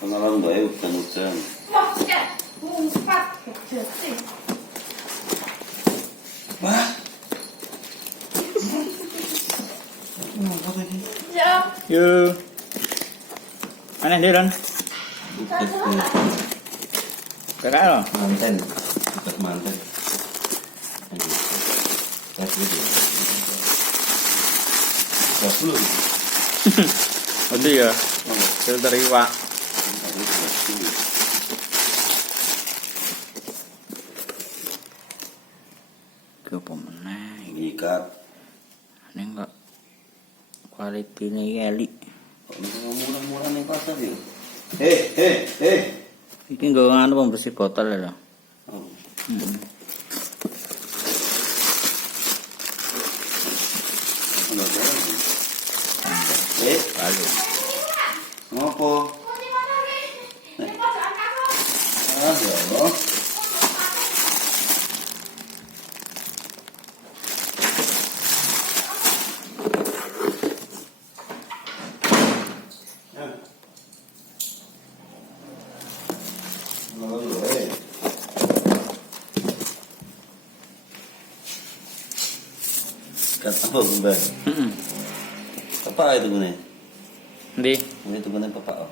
Pengalaman baik hujan-hujan. Wah, ya, ngumpat kejati. Wah. Apa tadi? Ya. Yuk. Mana dia Ron? Kakak lo? Manten. Dekat manten. Kasih dia. Kasih. Itu ya. Filter iwak. Ke pemenang. Ikat. Ini enggak quality ini elik. Murah-murah nih pasar ya. Ini enggak nganu pembersih botol ya. Oh. Lalu. Ngopo? Ah, ya Allah. Kata apa bunda? Apa itu bunda? Nanti Ini itu bunda apa?